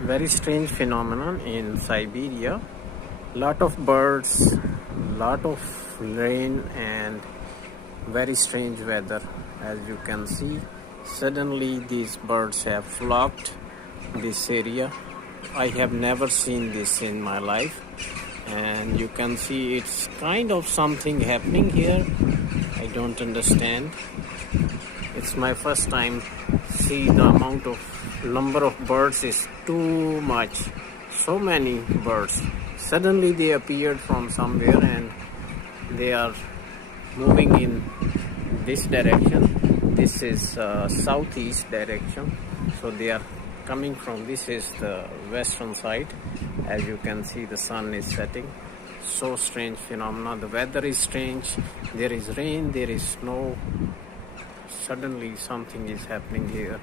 Very strange phenomenon in Siberia. Lot of birds, lot of rain and very strange weather. As you can see, suddenly these birds have flocked this area. I have never seen this in my life, and you can see it's kind of something happening here. I don't understand. It's my first time. See, the number of birds is too much. So many birds. Suddenly they appeared from somewhere and they are moving in this direction. This is southeast direction. So they are coming from, this is the western side. As you can see, the sun is setting. So strange phenomena. The weather is strange. There is rain, there is snow. Suddenly something is happening here.